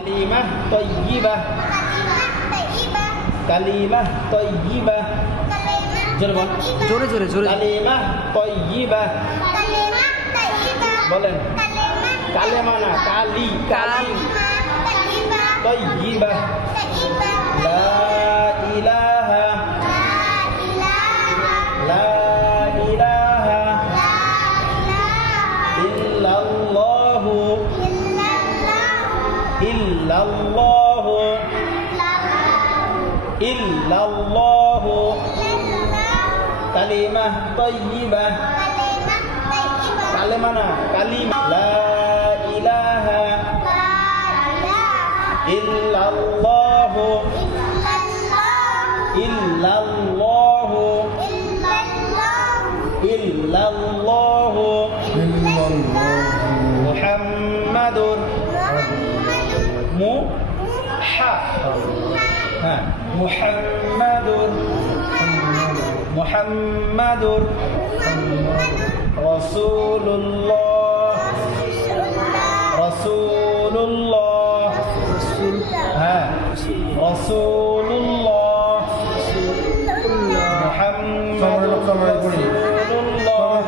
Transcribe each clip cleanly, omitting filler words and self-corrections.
Kalimah thayyibah. Kalimah thayyibah. জোরে Kalimah thayyibah. বলেন কালেমা না কালি thayyibah. La ilaha illallahu kalimah thayyibah. Kalimah na kalimah la ilaha illallahu Muhammadur Muhammadur Rasulullah Rasulullah Muhammadur Rasulullah.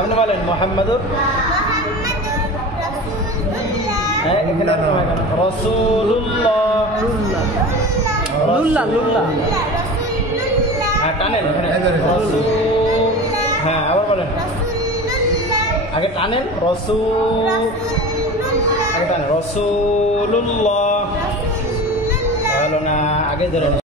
আপনি বলেন মুহাম্মাদুর রাসূলুল্লাহ টানেন আবার বলেন আগে টানেন রাসূলুল্লাহ ভালো না আগে ধরেন